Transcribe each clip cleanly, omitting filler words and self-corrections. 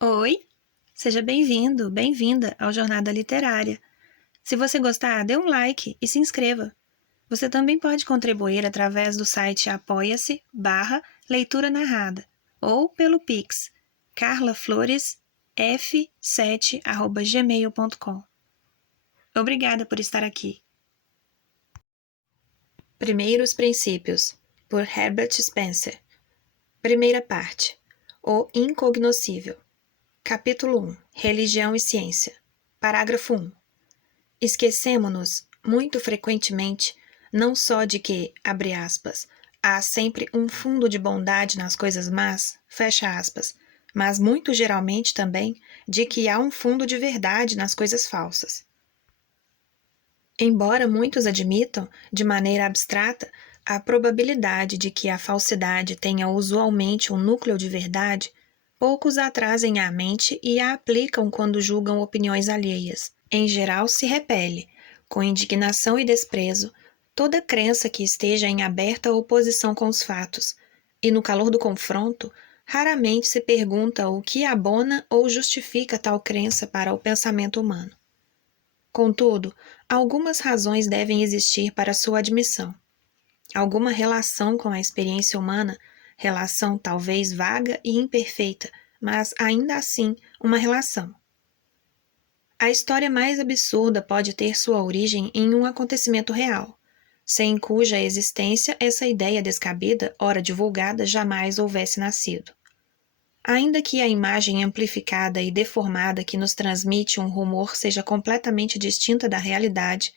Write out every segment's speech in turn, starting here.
Oi, seja bem-vindo, bem-vinda ao Jornada Literária. Se você gostar, dê um like e se inscreva. Você também pode contribuir através do site apoia-se/leitura narrada ou pelo Pix carlafloresf7@gmail.com. Obrigada por estar aqui. Primeiros Princípios, por Herbert Spencer. Primeira parte. O Incognoscível. Capítulo 1. Religião e Ciência. Parágrafo 1. Esquecemo-nos, muito frequentemente, não só de que, abre aspas, há sempre um fundo de bondade nas coisas más, fecha aspas, mas muito geralmente também de que há um fundo de verdade nas coisas falsas. Embora muitos admitam, de maneira abstrata, a probabilidade de que a falsidade tenha usualmente um núcleo de verdade, poucos a trazem à mente e a aplicam quando julgam opiniões alheias. Em geral, se repele, com indignação e desprezo, toda crença que esteja em aberta oposição com os fatos, e no calor do confronto, raramente se pergunta o que abona ou justifica tal crença para o pensamento humano. Contudo, algumas razões devem existir para sua admissão. Alguma relação com a experiência humana, relação talvez vaga e imperfeita, mas ainda assim uma relação. A história mais absurda pode ter sua origem em um acontecimento real, sem cuja existência essa ideia descabida, ora divulgada, jamais houvesse nascido. Ainda que a imagem amplificada e deformada que nos transmite um rumor seja completamente distinta da realidade,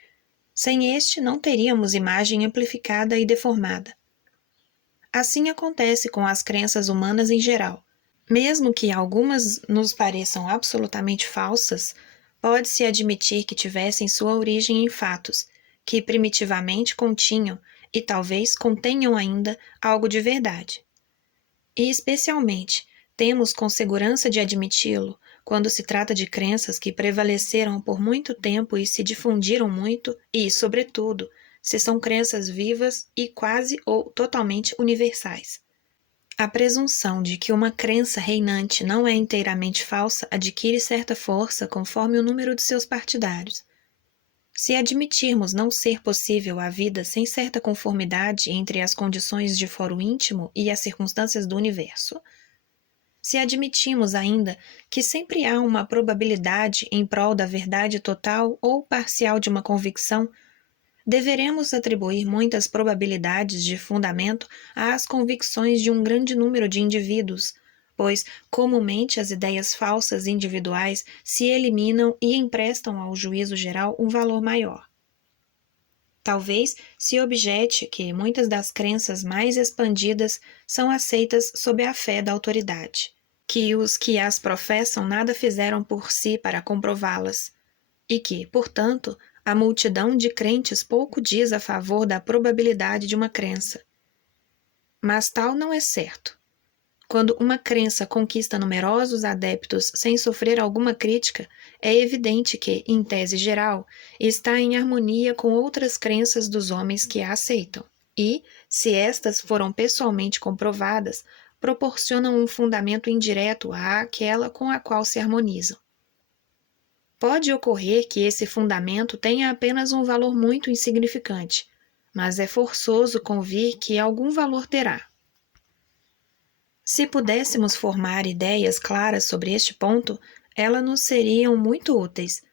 sem este não teríamos imagem amplificada e deformada. Assim acontece com as crenças humanas em geral. Mesmo que algumas nos pareçam absolutamente falsas, pode-se admitir que tivessem sua origem em fatos, que primitivamente continham, e talvez contenham ainda, algo de verdade. E, especialmente, temos com segurança de admiti-lo quando se trata de crenças que prevaleceram por muito tempo e se difundiram muito e, sobretudo, se são crenças vivas e quase ou totalmente universais. A presunção de que uma crença reinante não é inteiramente falsa adquire certa força conforme o número de seus partidários. Se admitirmos não ser possível a vida sem certa conformidade entre as condições de foro íntimo e as circunstâncias do universo, se admitimos ainda que sempre há uma probabilidade em prol da verdade total ou parcial de uma convicção, deveremos atribuir muitas probabilidades de fundamento às convicções de um grande número de indivíduos, pois, comumente, as ideias falsas individuais se eliminam e emprestam ao juízo geral um valor maior. Talvez se objete que muitas das crenças mais expandidas são aceitas sob a fé da autoridade, que os que as professam nada fizeram por si para comprová-las, e que, portanto, a multidão de crentes pouco diz a favor da probabilidade de uma crença. Mas tal não é certo. Quando uma crença conquista numerosos adeptos sem sofrer alguma crítica, é evidente que, em tese geral, está em harmonia com outras crenças dos homens que a aceitam, e, se estas foram pessoalmente comprovadas, proporcionam um fundamento indireto àquela com a qual se harmonizam. Pode ocorrer que esse fundamento tenha apenas um valor muito insignificante, mas é forçoso convir que algum valor terá. Se pudéssemos formar ideias claras sobre este ponto, elas nos seriam muito úteis.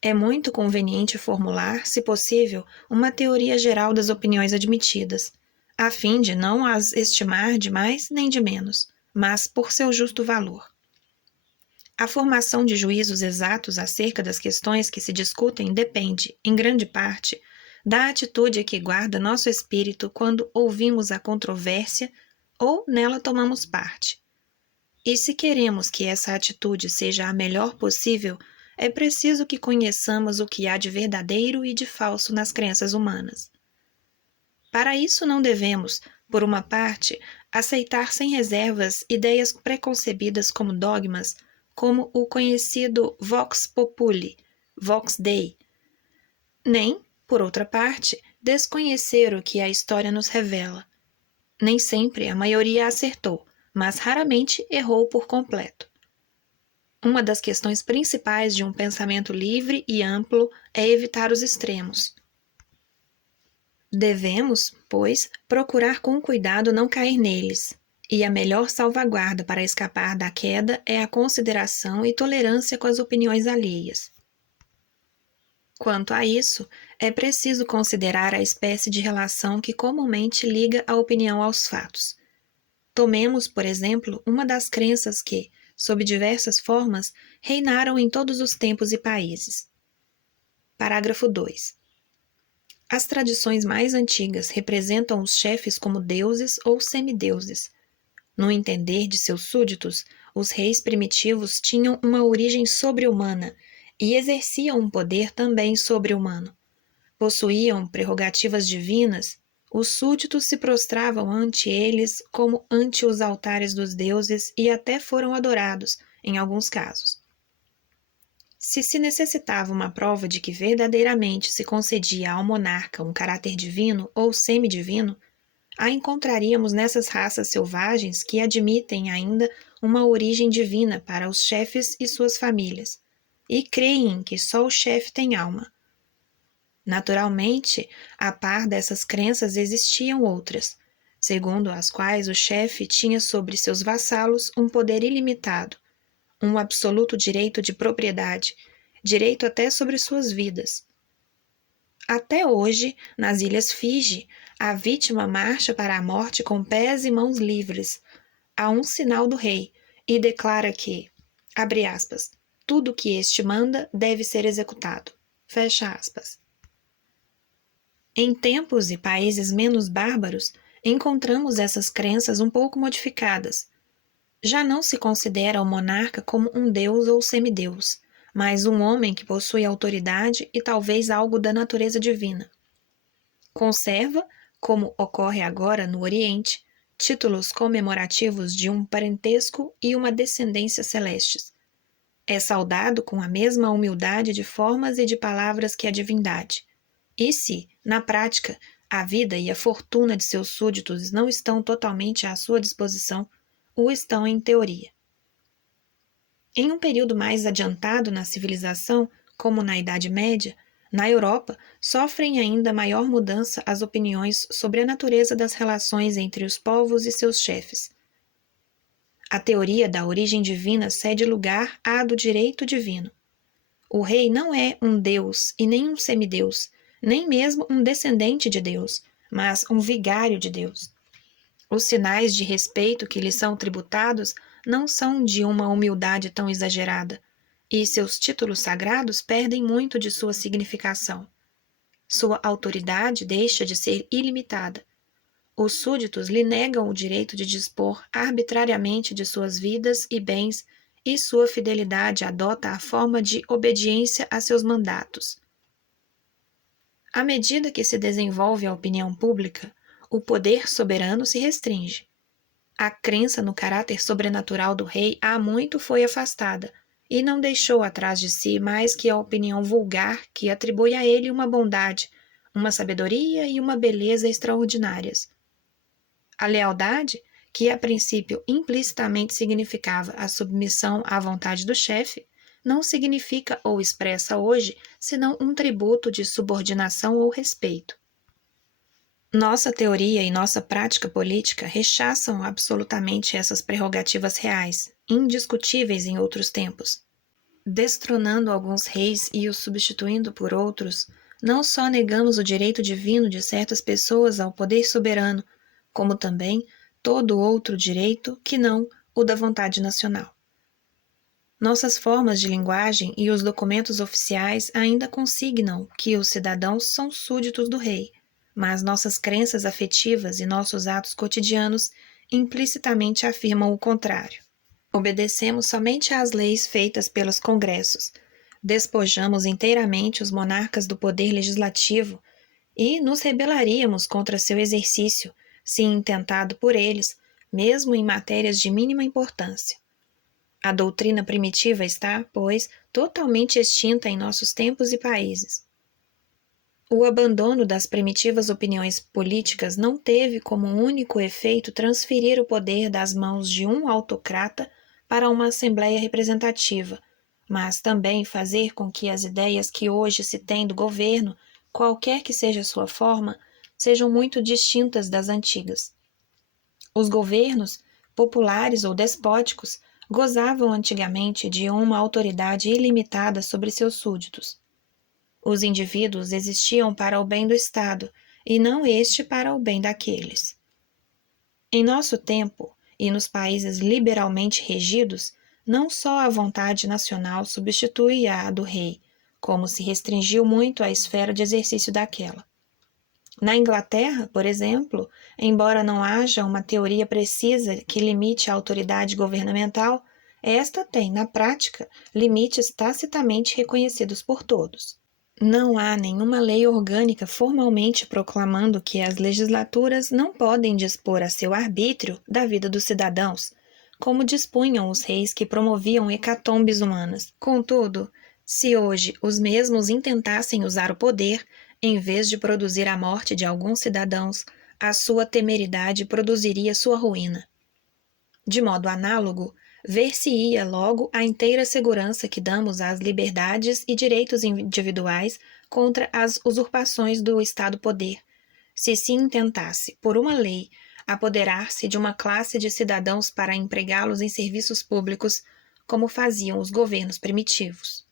É muito conveniente formular, se possível, uma teoria geral das opiniões admitidas, a fim de não as estimar de mais nem de menos, mas por seu justo valor. A formação de juízos exatos acerca das questões que se discutem depende, em grande parte, da atitude que guarda nosso espírito quando ouvimos a controvérsia ou nela tomamos parte. E se queremos que essa atitude seja a melhor possível, é preciso que conheçamos o que há de verdadeiro e de falso nas crenças humanas. Para isso não devemos, por uma parte, aceitar sem reservas ideias preconcebidas como dogmas, como o conhecido vox populi, vox dei, nem, por outra parte, desconhecer o que a história nos revela. Nem sempre a maioria acertou, mas raramente errou por completo. Uma das questões principais de um pensamento livre e amplo é evitar os extremos. Devemos, pois, procurar com cuidado não cair neles, e a melhor salvaguarda para escapar da queda é a consideração e tolerância com as opiniões alheias. Quanto a isso, é preciso considerar a espécie de relação que comumente liga a opinião aos fatos. Tomemos, por exemplo, uma das crenças que, sob diversas formas, reinaram em todos os tempos e países. Parágrafo 2. As tradições mais antigas representam os chefes como deuses ou semideuses. No entender de seus súditos, os reis primitivos tinham uma origem sobre-humana e exerciam um poder também sobre-humano. Possuíam prerrogativas divinas, os súditos se prostravam ante eles como ante os altares dos deuses e até foram adorados, em alguns casos. Se necessitava uma prova de que verdadeiramente se concedia ao monarca um caráter divino ou semidivino, a encontraríamos nessas raças selvagens que admitem ainda uma origem divina para os chefes e suas famílias, e creem que só o chefe tem alma. Naturalmente, a par dessas crenças existiam outras, segundo as quais o chefe tinha sobre seus vassalos um poder ilimitado, um absoluto direito de propriedade, direito até sobre suas vidas. Até hoje, nas Ilhas Fiji, a vítima marcha para a morte com pés e mãos livres, a um sinal do rei, e declara que, abre aspas, tudo que este manda deve ser executado, fecha aspas. Em tempos e países menos bárbaros, encontramos essas crenças um pouco modificadas. Já não se considera o monarca como um deus ou semideus, mas um homem que possui autoridade e talvez algo da natureza divina. Conserva, como ocorre agora no Oriente, títulos comemorativos de um parentesco e uma descendência celestes. É saudado com a mesma humildade de formas e de palavras que a divindade. E se, na prática, a vida e a fortuna de seus súditos não estão totalmente à sua disposição, o estão em teoria. Em um período mais adiantado na civilização, como na Idade Média, na Europa, sofrem ainda maior mudança as opiniões sobre a natureza das relações entre os povos e seus chefes. A teoria da origem divina cede lugar à do direito divino. O rei não é um deus e nem um semideus, nem mesmo um descendente de Deus, mas um vigário de Deus. Os sinais de respeito que lhe são tributados não são de uma humildade tão exagerada, e seus títulos sagrados perdem muito de sua significação. Sua autoridade deixa de ser ilimitada. Os súditos lhe negam o direito de dispor arbitrariamente de suas vidas e bens, e sua fidelidade adota a forma de obediência a seus mandatos. À medida que se desenvolve a opinião pública, o poder soberano se restringe. A crença no caráter sobrenatural do rei há muito foi afastada, e não deixou atrás de si mais que a opinião vulgar que atribui a ele uma bondade, uma sabedoria e uma beleza extraordinárias. A lealdade, que a princípio implicitamente significava a submissão à vontade do chefe, não significa ou expressa hoje senão um tributo de subordinação ou respeito. Nossa teoria e nossa prática política rechaçam absolutamente essas prerrogativas reais, indiscutíveis em outros tempos. Destronando alguns reis e os substituindo por outros, não só negamos o direito divino de certas pessoas ao poder soberano, como também todo outro direito que não o da vontade nacional. Nossas formas de linguagem e os documentos oficiais ainda consignam que os cidadãos são súditos do rei, mas nossas crenças afetivas e nossos atos cotidianos implicitamente afirmam o contrário. Obedecemos somente às leis feitas pelos congressos, despojamos inteiramente os monarcas do poder legislativo e nos rebelaríamos contra seu exercício, se intentado por eles, mesmo em matérias de mínima importância. A doutrina primitiva está, pois, totalmente extinta em nossos tempos e países. O abandono das primitivas opiniões políticas não teve como único efeito transferir o poder das mãos de um autocrata para uma assembleia representativa, mas também fazer com que as ideias que hoje se tem do governo, qualquer que seja sua forma, sejam muito distintas das antigas. Os governos, populares ou despóticos, gozavam antigamente de uma autoridade ilimitada sobre seus súditos. Os indivíduos existiam para o bem do Estado, e não este para o bem daqueles. Em nosso tempo, e nos países liberalmente regidos, não só a vontade nacional substitui a do rei, como se restringiu muito a esfera de exercício daquela. Na Inglaterra, por exemplo, embora não haja uma teoria precisa que limite a autoridade governamental, esta tem, na prática, limites tacitamente reconhecidos por todos. Não há nenhuma lei orgânica formalmente proclamando que as legislaturas não podem dispor a seu arbítrio da vida dos cidadãos, como dispunham os reis que promoviam hecatombes humanas. Contudo, se hoje os mesmos intentassem usar o poder, em vez de produzir a morte de alguns cidadãos, a sua temeridade produziria sua ruína. De modo análogo, ver-se-ia logo a inteira segurança que damos às liberdades e direitos individuais contra as usurpações do Estado-poder, se intentasse, por uma lei, apoderar-se de uma classe de cidadãos para empregá-los em serviços públicos, como faziam os governos primitivos.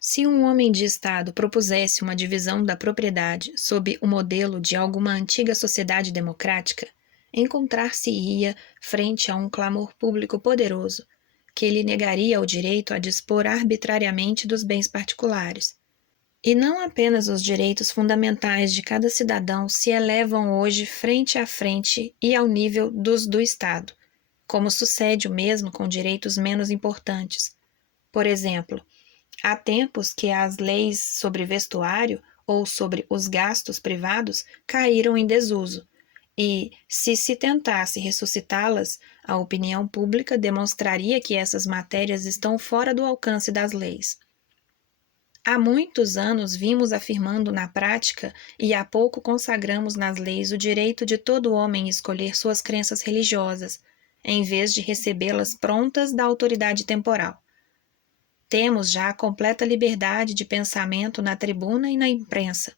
Se um homem de Estado propusesse uma divisão da propriedade sob o modelo de alguma antiga sociedade democrática, encontrar-se-ia frente a um clamor público poderoso, que lhe negaria o direito a dispor arbitrariamente dos bens particulares. E não apenas os direitos fundamentais de cada cidadão se elevam hoje frente a frente e ao nível dos do Estado, como sucede o mesmo com direitos menos importantes. Por exemplo, há tempos que as leis sobre vestuário ou sobre os gastos privados caíram em desuso, e, se tentasse ressuscitá-las, a opinião pública demonstraria que essas matérias estão fora do alcance das leis. Há muitos anos vimos afirmando na prática e há pouco consagramos nas leis o direito de todo homem escolher suas crenças religiosas, em vez de recebê-las prontas da autoridade temporal. Temos já a completa liberdade de pensamento na tribuna e na imprensa,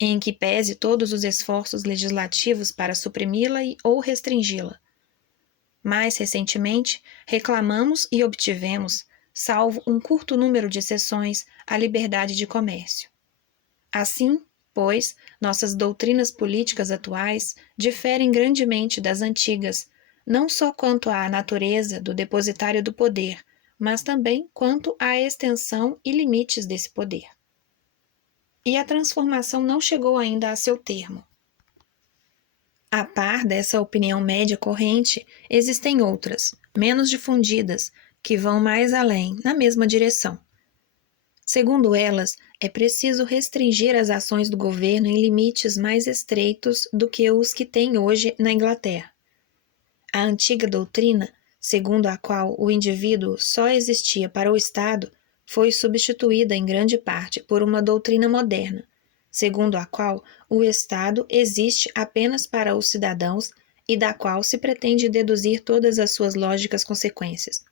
em que pese todos os esforços legislativos para suprimi-la ou restringi-la. Mais recentemente, reclamamos e obtivemos, salvo um curto número de exceções, a liberdade de comércio. Assim, pois, nossas doutrinas políticas atuais diferem grandemente das antigas, não só quanto à natureza do depositário do poder, mas também quanto à extensão e limites desse poder. E a transformação não chegou ainda a seu termo. A par dessa opinião média corrente, existem outras, menos difundidas, que vão mais além, na mesma direção. Segundo elas, é preciso restringir as ações do governo em limites mais estreitos do que os que tem hoje na Inglaterra. A antiga doutrina, segundo a qual o indivíduo só existia para o Estado, foi substituída em grande parte por uma doutrina moderna, segundo a qual o Estado existe apenas para os cidadãos e da qual se pretende deduzir todas as suas lógicas consequências.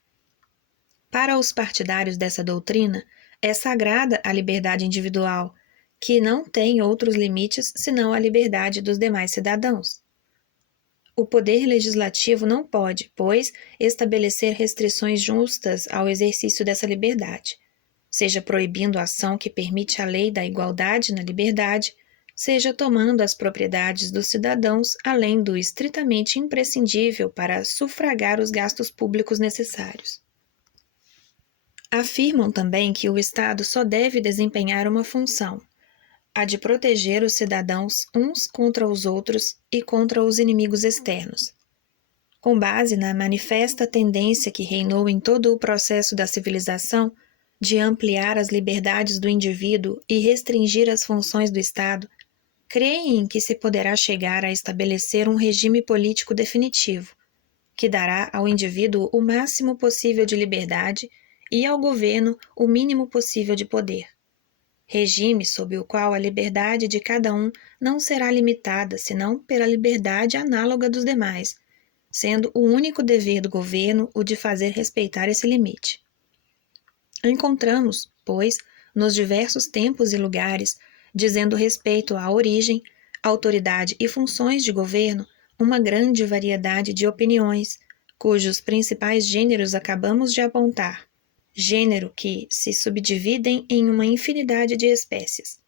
Para os partidários dessa doutrina, é sagrada a liberdade individual, que não tem outros limites senão a liberdade dos demais cidadãos. O poder legislativo não pode, pois, estabelecer restrições justas ao exercício dessa liberdade, seja proibindo a ação que permite a lei da igualdade na liberdade, seja tomando as propriedades dos cidadãos além do estritamente imprescindível para sufragar os gastos públicos necessários. Afirmam também que o Estado só deve desempenhar uma função, a de proteger os cidadãos uns contra os outros e contra os inimigos externos. Com base na manifesta tendência que reinou em todo o processo da civilização de ampliar as liberdades do indivíduo e restringir as funções do Estado, creem que se poderá chegar a estabelecer um regime político definitivo, que dará ao indivíduo o máximo possível de liberdade e ao governo o mínimo possível de poder. Regime sob o qual a liberdade de cada um não será limitada senão pela liberdade análoga dos demais, sendo o único dever do governo o de fazer respeitar esse limite. Encontramos, pois, nos diversos tempos e lugares, dizendo respeito à origem, autoridade e funções de governo, uma grande variedade de opiniões, cujos principais gêneros acabamos de apontar, gênero que se subdividem em uma infinidade de espécies.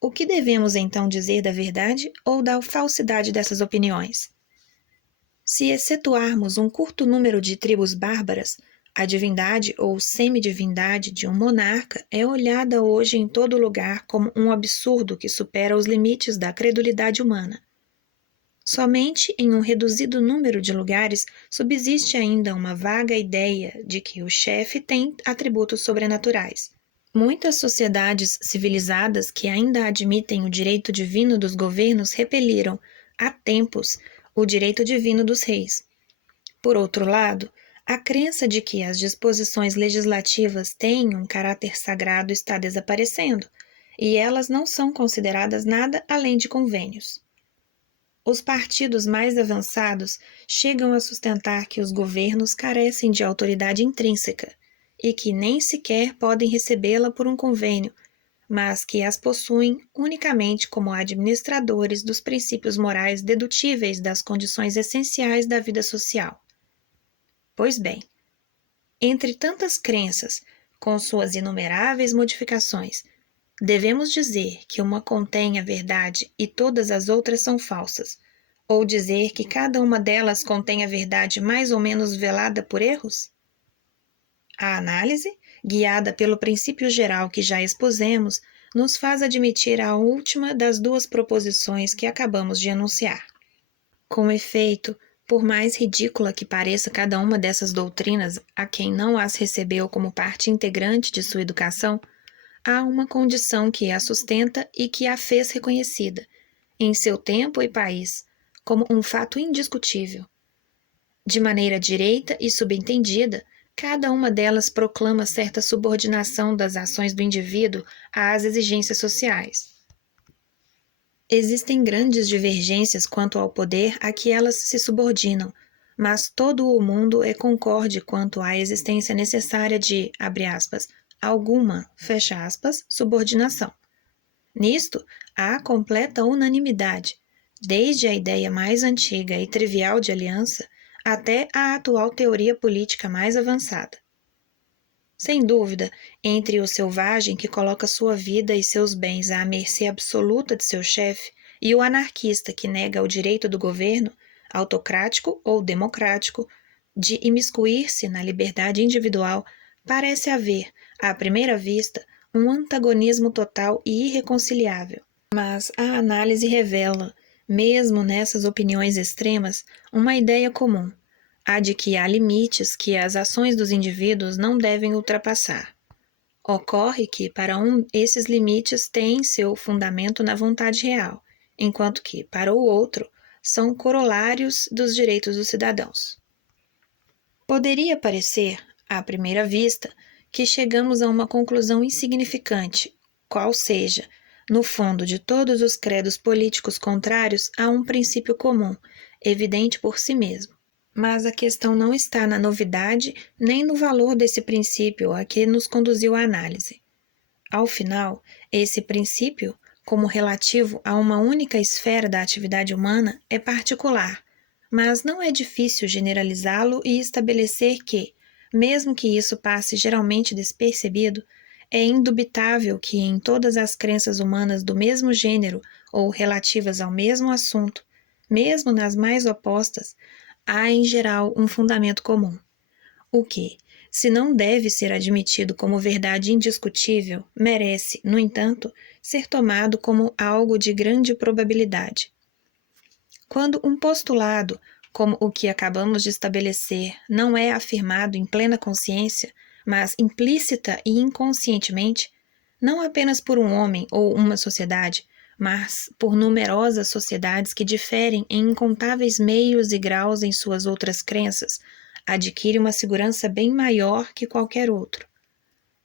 O que devemos então dizer da verdade ou da falsidade dessas opiniões? Se excetuarmos um curto número de tribos bárbaras, a divindade ou semidivindade de um monarca é olhada hoje em todo lugar como um absurdo que supera os limites da credulidade humana. Somente em um reduzido número de lugares subsiste ainda uma vaga ideia de que o chefe tem atributos sobrenaturais. Muitas sociedades civilizadas que ainda admitem o direito divino dos governos repeliram, há tempos, o direito divino dos reis. Por outro lado, a crença de que as disposições legislativas têm um caráter sagrado está desaparecendo, e elas não são consideradas nada além de convênios. Os partidos mais avançados chegam a sustentar que os governos carecem de autoridade intrínseca e que nem sequer podem recebê-la por um convênio, mas que as possuem unicamente como administradores dos princípios morais dedutíveis das condições essenciais da vida social. Pois bem, entre tantas crenças, com suas inumeráveis modificações, devemos dizer que uma contém a verdade e todas as outras são falsas, ou dizer que cada uma delas contém a verdade mais ou menos velada por erros? A análise, guiada pelo princípio geral que já expusemos, nos faz admitir a última das duas proposições que acabamos de enunciar. Com efeito, por mais ridícula que pareça cada uma dessas doutrinas a quem não as recebeu como parte integrante de sua educação, há uma condição que a sustenta e que a fez reconhecida, em seu tempo e país, como um fato indiscutível. De maneira direita e subentendida, cada uma delas proclama certa subordinação das ações do indivíduo às exigências sociais. Existem grandes divergências quanto ao poder a que elas se subordinam, mas todo o mundo é concorde quanto à existência necessária de, abre aspas, alguma, fecha aspas, subordinação. Nisto, há completa unanimidade, desde a ideia mais antiga e trivial de aliança até a atual teoria política mais avançada. Sem dúvida, entre o selvagem que coloca sua vida e seus bens à mercê absoluta de seu chefe e o anarquista que nega o direito do governo, autocrático ou democrático, de imiscuir-se na liberdade individual, parece haver, à primeira vista, um antagonismo total e irreconciliável. Mas a análise revela, mesmo nessas opiniões extremas, uma ideia comum, a de que há limites que as ações dos indivíduos não devem ultrapassar. Ocorre que, para esses limites têm seu fundamento na vontade real, enquanto que, para o outro, são corolários dos direitos dos cidadãos. Poderia parecer, à primeira vista, que chegamos a uma conclusão insignificante, qual seja, no fundo de todos os credos políticos contrários há um princípio comum, evidente por si mesmo. Mas a questão não está na novidade nem no valor desse princípio a que nos conduziu a análise. Ao final, esse princípio, como relativo a uma única esfera da atividade humana, é particular, mas não é difícil generalizá-lo e estabelecer que, mesmo que isso passe geralmente despercebido, é indubitável que em todas as crenças humanas do mesmo gênero ou relativas ao mesmo assunto, mesmo nas mais opostas, há em geral um fundamento comum, o que, se não deve ser admitido como verdade indiscutível, merece, no entanto, ser tomado como algo de grande probabilidade. Quando um postulado, como o que acabamos de estabelecer, não é afirmado em plena consciência, mas implícita e inconscientemente, não apenas por um homem ou uma sociedade, mas por numerosas sociedades que diferem em incontáveis meios e graus em suas outras crenças, adquire uma segurança bem maior que qualquer outro.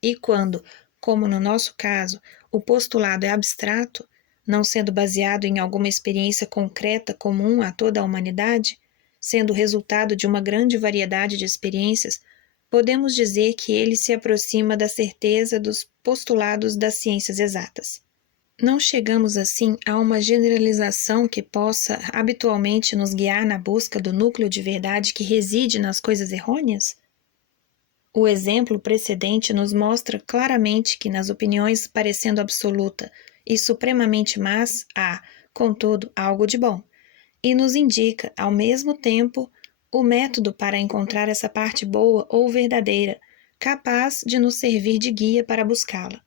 E quando, como no nosso caso, o postulado é abstrato, não sendo baseado em alguma experiência concreta comum a toda a humanidade, sendo resultado de uma grande variedade de experiências, podemos dizer que ele se aproxima da certeza dos postulados das ciências exatas. Não chegamos, assim, a uma generalização que possa habitualmente nos guiar na busca do núcleo de verdade que reside nas coisas errôneas? O exemplo precedente nos mostra claramente que nas opiniões parecendo absoluta e supremamente más há, contudo, algo de bom, e nos indica, ao mesmo tempo, o método para encontrar essa parte boa ou verdadeira, capaz de nos servir de guia para buscá-la.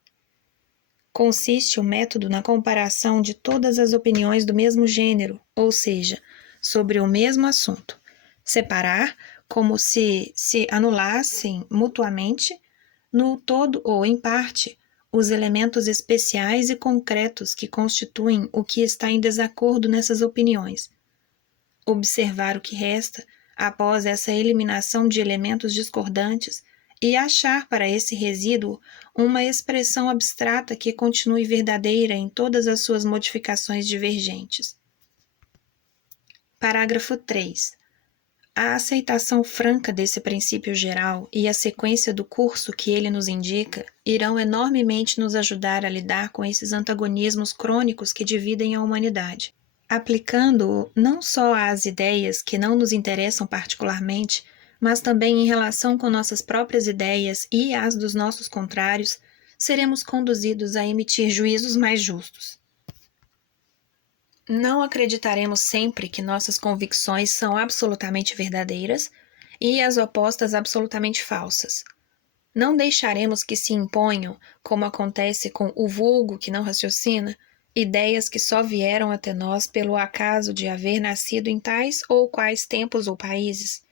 Consiste o método na comparação de todas as opiniões do mesmo gênero, ou seja, sobre o mesmo assunto. Separar, como se anulassem mutuamente, no todo ou em parte, os elementos especiais e concretos que constituem o que está em desacordo nessas opiniões. Observar o que resta, após essa eliminação de elementos discordantes, e achar para esse resíduo uma expressão abstrata que continue verdadeira em todas as suas modificações divergentes. Parágrafo 3. A aceitação franca desse princípio geral e a sequência do curso que ele nos indica irão enormemente nos ajudar a lidar com esses antagonismos crônicos que dividem a humanidade. Aplicando-o não só às ideias que não nos interessam particularmente, mas também em relação com nossas próprias ideias e as dos nossos contrários, seremos conduzidos a emitir juízos mais justos. Não acreditaremos sempre que nossas convicções são absolutamente verdadeiras e as opostas absolutamente falsas. Não deixaremos que se imponham, como acontece com o vulgo que não raciocina, ideias que só vieram até nós pelo acaso de haver nascido em tais ou quais tempos ou países.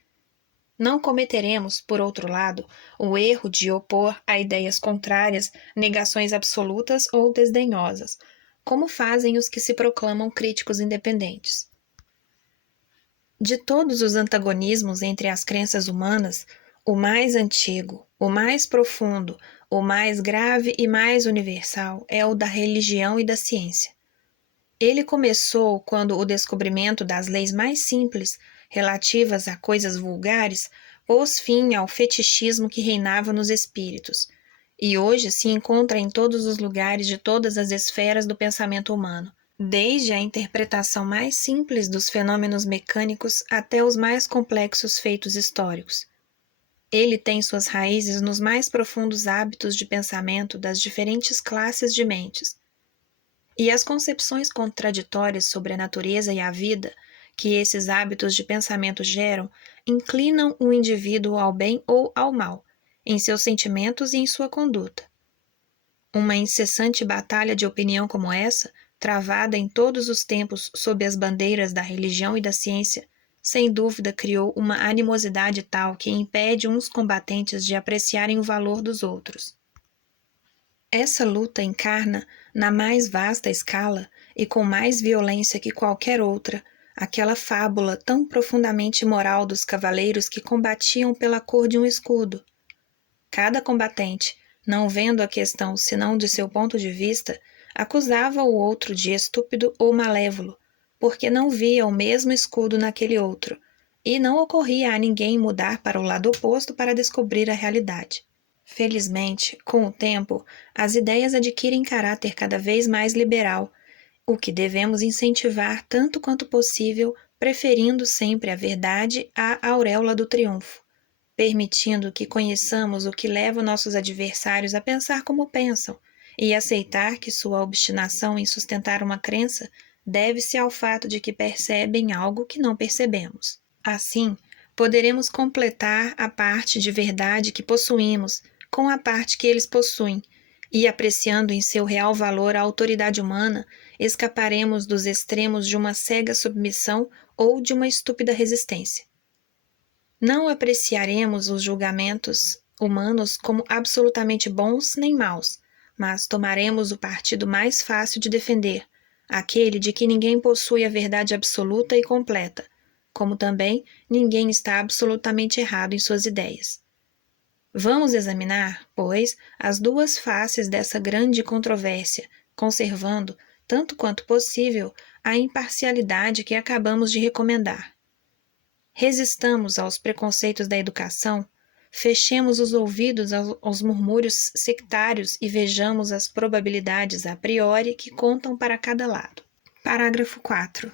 Não cometeremos, por outro lado, o erro de opor a ideias contrárias negações absolutas ou desdenhosas, como fazem os que se proclamam críticos independentes. De todos os antagonismos entre as crenças humanas, o mais antigo, o mais profundo, o mais grave e mais universal é o da religião e da ciência. Ele começou quando o descobrimento das leis mais simples, relativas a coisas vulgares, pôs fim ao fetichismo que reinava nos espíritos, e hoje se encontra em todos os lugares de todas as esferas do pensamento humano, desde a interpretação mais simples dos fenômenos mecânicos até os mais complexos feitos históricos. Ele tem suas raízes nos mais profundos hábitos de pensamento das diferentes classes de mentes. E as concepções contraditórias sobre a natureza e a vida que esses hábitos de pensamento geram inclinam o indivíduo ao bem ou ao mal, em seus sentimentos e em sua conduta. Uma incessante batalha de opinião como essa, travada em todos os tempos sob as bandeiras da religião e da ciência, sem dúvida criou uma animosidade tal que impede uns combatentes de apreciarem o valor dos outros. Essa luta encarna, na mais vasta escala e com mais violência que qualquer outra, aquela fábula tão profundamente imoral dos cavaleiros que combatiam pela cor de um escudo. Cada combatente, não vendo a questão senão de seu ponto de vista, acusava o outro de estúpido ou malévolo, porque não via o mesmo escudo naquele outro, e não ocorria a ninguém mudar para o lado oposto para descobrir a realidade. Felizmente, com o tempo, as ideias adquirem caráter cada vez mais liberal, o que devemos incentivar tanto quanto possível, preferindo sempre a verdade à auréola do triunfo, permitindo que conheçamos o que leva nossos adversários a pensar como pensam e aceitar que sua obstinação em sustentar uma crença deve-se ao fato de que percebem algo que não percebemos. Assim, poderemos completar a parte de verdade que possuímos com a parte que eles possuem, e apreciando em seu real valor a autoridade humana, escaparemos dos extremos de uma cega submissão ou de uma estúpida resistência. Não apreciaremos os julgamentos humanos como absolutamente bons nem maus, mas tomaremos o partido mais fácil de defender, aquele de que ninguém possui a verdade absoluta e completa, como também ninguém está absolutamente errado em suas ideias. Vamos examinar, pois, as duas faces dessa grande controvérsia, conservando, tanto quanto possível, a imparcialidade que acabamos de recomendar. resistamos aos preconceitos da educação, fechemos os ouvidos aos murmúrios sectários e vejamos as probabilidades a priori que contam para cada lado. Parágrafo 4.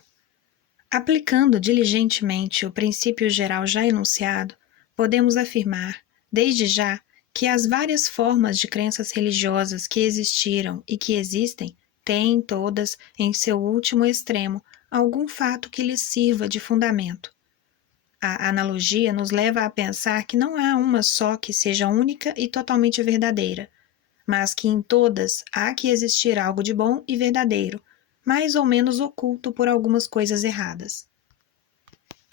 Aplicando diligentemente o princípio geral já enunciado, podemos afirmar, desde já, que as várias formas de crenças religiosas que existiram e que existem têm todas, em seu último extremo, algum fato que lhes sirva de fundamento. A analogia nos leva a pensar que não há uma só que seja única e totalmente verdadeira, mas que em todas há que existir algo de bom e verdadeiro, mais ou menos oculto por algumas coisas erradas.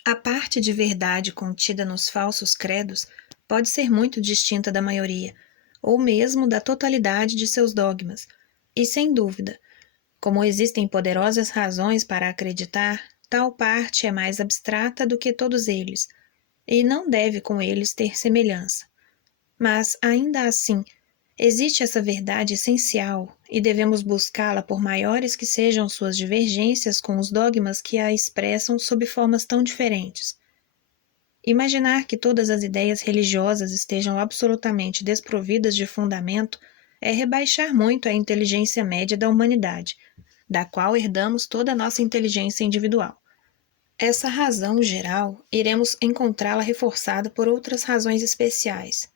A parte de verdade contida nos falsos credos pode ser muito distinta da maioria, ou mesmo da totalidade de seus dogmas, e sem dúvida, como existem poderosas razões para acreditar, tal parte é mais abstrata do que todos eles, e não deve com eles ter semelhança. Mas, ainda assim, existe essa verdade essencial e devemos buscá-la por maiores que sejam suas divergências com os dogmas que a expressam sob formas tão diferentes. Imaginar que todas as ideias religiosas estejam absolutamente desprovidas de fundamento é rebaixar muito a inteligência média da humanidade, da qual herdamos toda a nossa inteligência individual. Essa razão geral iremos encontrá-la reforçada por outras razões especiais.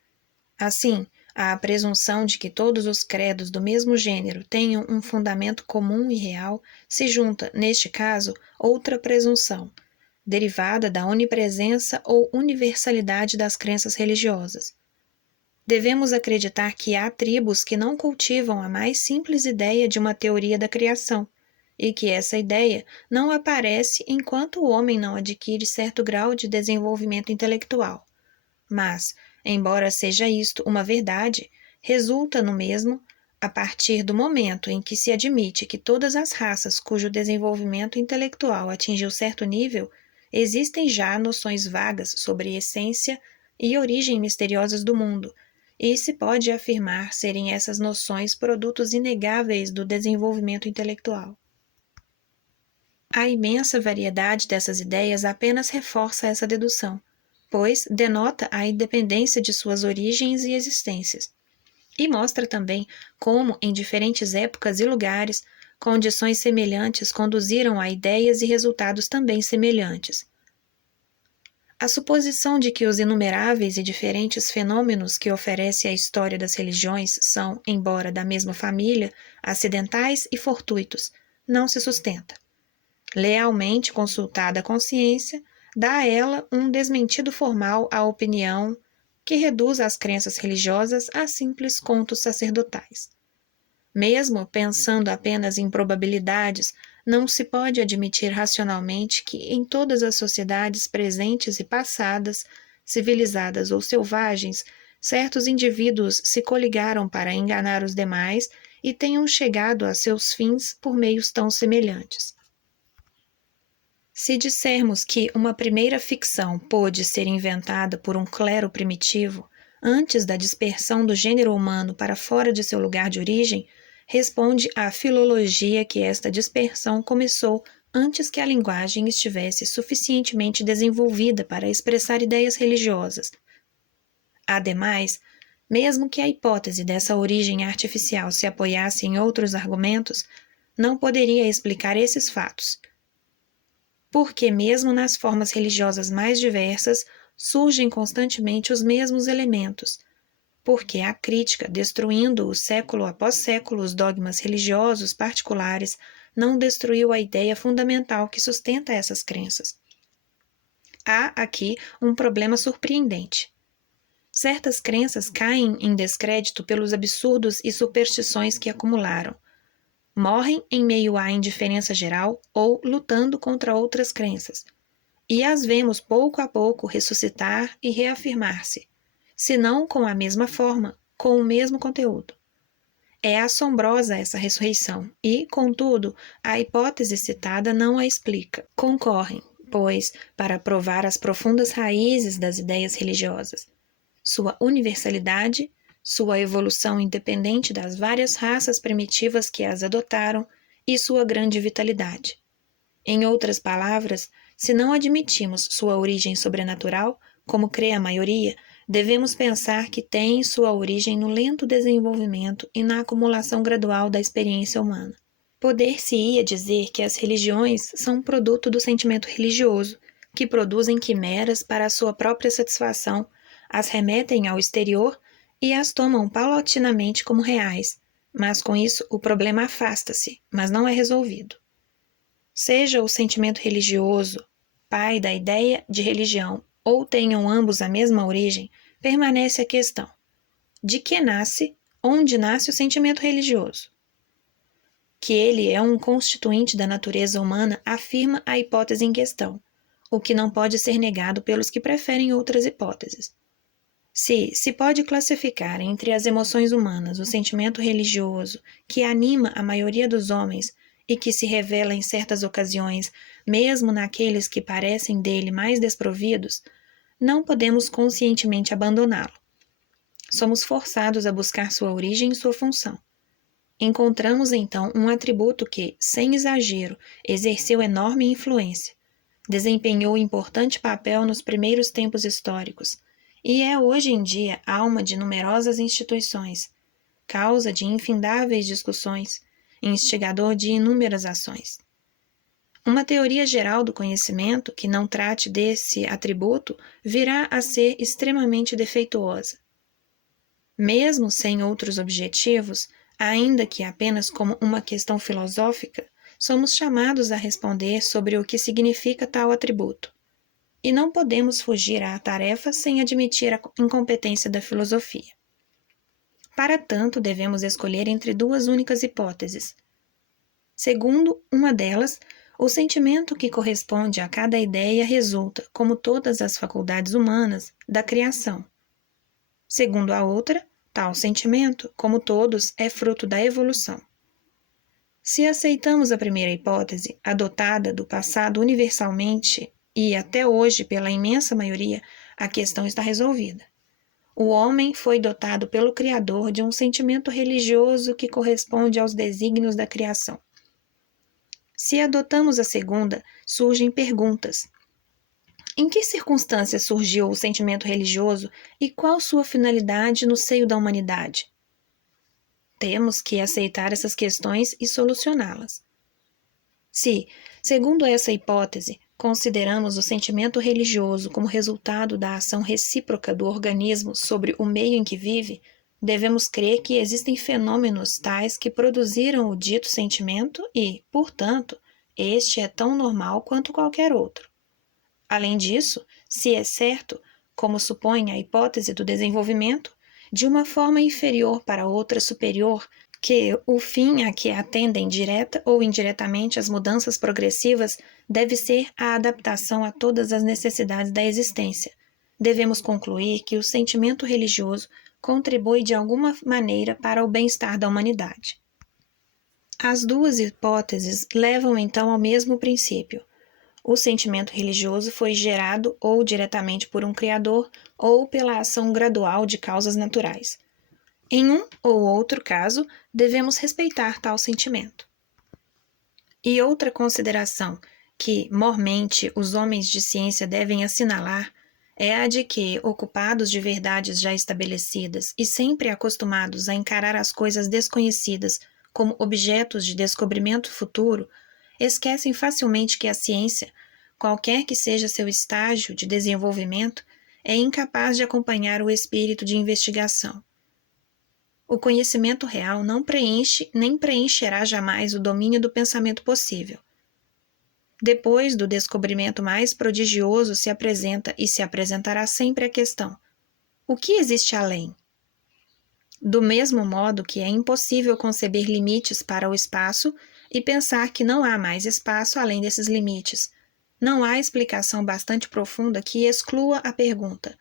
Assim, a presunção de que todos os credos do mesmo gênero tenham um fundamento comum e real se junta, neste caso, outra presunção, derivada da onipresença ou universalidade das crenças religiosas. Devemos acreditar que há tribos que não cultivam a mais simples ideia de uma teoria da criação, e que essa ideia não aparece enquanto o homem não adquire certo grau de desenvolvimento intelectual. Mas, embora seja isto uma verdade, resulta no mesmo a partir do momento em que se admite que todas as raças cujo desenvolvimento intelectual atingiu certo nível existem já noções vagas sobre essência e origem misteriosas do mundo, e se pode afirmar serem essas noções produtos inegáveis do desenvolvimento intelectual. A imensa variedade dessas ideias apenas reforça essa dedução, pois denota a independência de suas origens e existências, e mostra também como, em diferentes épocas e lugares, condições semelhantes conduziram a ideias e resultados também semelhantes. A suposição de que os inumeráveis e diferentes fenômenos que oferece a história das religiões são, embora da mesma família, acidentais e fortuitos, não se sustenta. Lealmente consultada a consciência, dá a ela um desmentido formal à opinião que reduz as crenças religiosas a simples contos sacerdotais. Mesmo pensando apenas em probabilidades, não se pode admitir racionalmente que em todas as sociedades presentes e passadas, civilizadas ou selvagens, certos indivíduos se coligaram para enganar os demais e tenham chegado a seus fins por meios tão semelhantes. Se dissermos que uma primeira ficção pôde ser inventada por um clero primitivo, antes da dispersão do gênero humano para fora de seu lugar de origem, responde à filologia que esta dispersão começou antes que a linguagem estivesse suficientemente desenvolvida para expressar ideias religiosas. Ademais, mesmo que a hipótese dessa origem artificial se apoiasse em outros argumentos, não poderia explicar esses fatos, porque mesmo nas formas religiosas mais diversas surgem constantemente os mesmos elementos, porque a crítica, destruindo-os século após século os dogmas religiosos particulares, não destruiu a ideia fundamental que sustenta essas crenças. Há aqui um problema surpreendente. Certas crenças caem em descrédito pelos absurdos e superstições que acumularam. Morrem em meio à indiferença geral ou lutando contra outras crenças. E as vemos pouco a pouco ressuscitar e reafirmar-se, se não com a mesma forma, com o mesmo conteúdo. É assombrosa essa ressurreição e, contudo, a hipótese citada não a explica. Concorrem, pois, para provar as profundas raízes das ideias religiosas, sua universalidade, sua evolução independente das várias raças primitivas que as adotaram e sua grande vitalidade. Em outras palavras, Se não admitimos sua origem sobrenatural, como crê a maioria, devemos pensar que tem sua origem no lento desenvolvimento e na acumulação gradual da experiência humana. Poder-se-ia dizer que as religiões são produto do sentimento religioso, que produzem quimeras para a sua própria satisfação, as remetem ao exterior e as tomam paulatinamente como reais, mas com isso o problema afasta-se, mas não é resolvido. Seja o sentimento religioso pai da ideia de religião ou tenham ambos a mesma origem, permanece a questão: de que nasce, onde nasce o sentimento religioso? Que ele é um constituinte da natureza humana afirma a hipótese em questão, o que não pode ser negado pelos que preferem outras hipóteses. Se pode classificar entre as emoções humanas o sentimento religioso que anima a maioria dos homens e que se revela em certas ocasiões, mesmo naqueles que parecem dele mais desprovidos, não podemos conscientemente abandoná-lo. Somos forçados a buscar sua origem e sua função. Encontramos então um atributo que, sem exagero, exerceu enorme influência, desempenhou importante papel nos primeiros tempos históricos e é hoje em dia alma de numerosas instituições, causa de infindáveis discussões, instigador de inúmeras ações. Uma teoria geral do conhecimento que não trate desse atributo virá a ser extremamente defeituosa. Mesmo sem outros objetivos, ainda que apenas como uma questão filosófica, somos chamados a responder sobre o que significa tal atributo. E não podemos fugir à tarefa sem admitir a incompetência da filosofia. Para tanto, devemos escolher entre duas únicas hipóteses. Segundo uma delas, o sentimento que corresponde a cada ideia resulta, como todas as faculdades humanas, da criação. Segundo a outra, tal sentimento, como todos, é fruto da evolução. Se aceitamos a primeira hipótese, adotada do passado universalmente e até hoje pela imensa maioria, a questão está resolvida. O homem foi dotado pelo Criador de um sentimento religioso que corresponde aos desígnios da criação. Se adotamos a segunda, surgem perguntas. Em que circunstâncias surgiu o sentimento religioso e qual sua finalidade no seio da humanidade? Temos que aceitar essas questões e solucioná-las. Se, segundo essa hipótese, consideramos o sentimento religioso como resultado da ação recíproca do organismo sobre o meio em que vive, devemos crer que existem fenômenos tais que produziram o dito sentimento e, portanto, este é tão normal quanto qualquer outro. Além disso, se é certo, como supõe a hipótese do desenvolvimento, de uma forma inferior para outra superior, que o fim a que atendem direta ou indiretamente as mudanças progressivas deve ser a adaptação a todas as necessidades da existência. Devemos concluir que o sentimento religioso contribui de alguma maneira para o bem-estar da humanidade. As duas hipóteses levam então ao mesmo princípio. O sentimento religioso foi gerado ou diretamente por um criador ou pela ação gradual de causas naturais. Em um ou outro caso, devemos respeitar tal sentimento. E outra consideração que, mormente, os homens de ciência devem assinalar é a de que, ocupados de verdades já estabelecidas e sempre acostumados a encarar as coisas desconhecidas como objetos de descobrimento futuro, esquecem facilmente que a ciência, qualquer que seja seu estágio de desenvolvimento, é incapaz de acompanhar o espírito de investigação. O conhecimento real não preenche nem preencherá jamais o domínio do pensamento possível. Depois do descobrimento mais prodigioso se apresenta e se apresentará sempre a questão: o que existe além? Do mesmo modo que é impossível conceber limites para o espaço e pensar que não há mais espaço além desses limites, não há explicação bastante profunda que exclua a pergunta: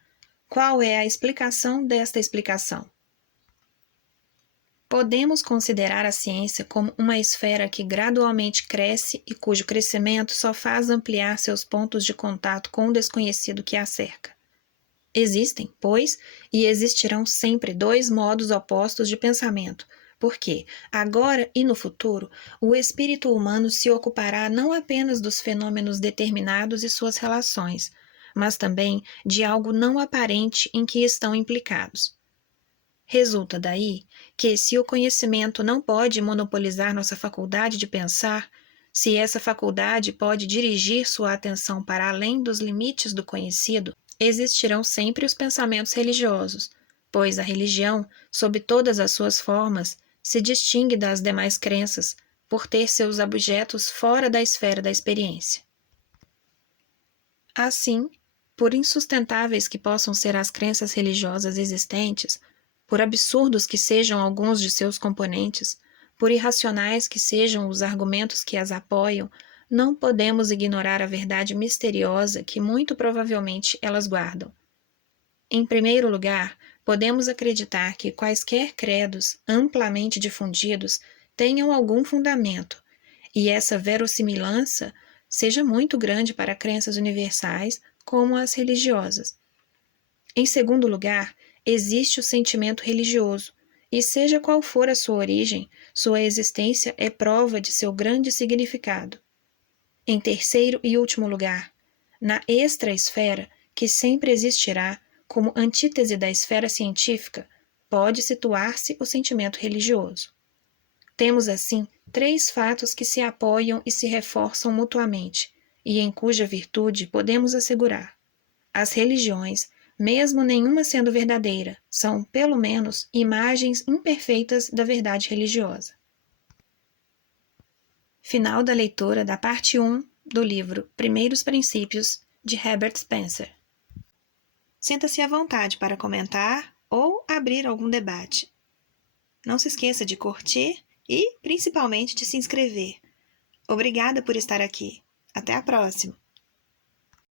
qual é a explicação desta explicação? Podemos considerar a ciência como uma esfera que gradualmente cresce e cujo crescimento só faz ampliar seus pontos de contato com o desconhecido que a cerca. Existem, pois, e existirão sempre dois modos opostos de pensamento, porque, agora e no futuro, o espírito humano se ocupará não apenas dos fenômenos determinados e suas relações, mas também de algo não aparente em que estão implicados. Resulta daí que, se o conhecimento não pode monopolizar nossa faculdade de pensar, se essa faculdade pode dirigir sua atenção para além dos limites do conhecido, existirão sempre os pensamentos religiosos, pois a religião, sob todas as suas formas, se distingue das demais crenças por ter seus objetos fora da esfera da experiência. Assim, por insustentáveis que possam ser as crenças religiosas existentes, por absurdos que sejam alguns de seus componentes, por irracionais que sejam os argumentos que as apoiam, não podemos ignorar a verdade misteriosa que muito provavelmente elas guardam. Em primeiro lugar, podemos acreditar que quaisquer credos amplamente difundidos tenham algum fundamento, e essa verossimilhança seja muito grande para crenças universais como as religiosas. Em segundo lugar, existe o sentimento religioso, e seja qual for a sua origem, sua existência é prova de seu grande significado. Em terceiro e último lugar, na extra-esfera, que sempre existirá, como antítese da esfera científica, pode situar-se o sentimento religioso. Temos, assim, três fatos que se apoiam e se reforçam mutuamente, e em cuja virtude podemos assegurar: as religiões, mesmo nenhuma sendo verdadeira, são, pelo menos, imagens imperfeitas da verdade religiosa. Final da leitura da parte 1 do livro Primeiros Princípios, de Herbert Spencer. Sinta-se à vontade para comentar ou abrir algum debate. Não se esqueça de curtir e, principalmente, de se inscrever. Obrigada por estar aqui. Até a próxima!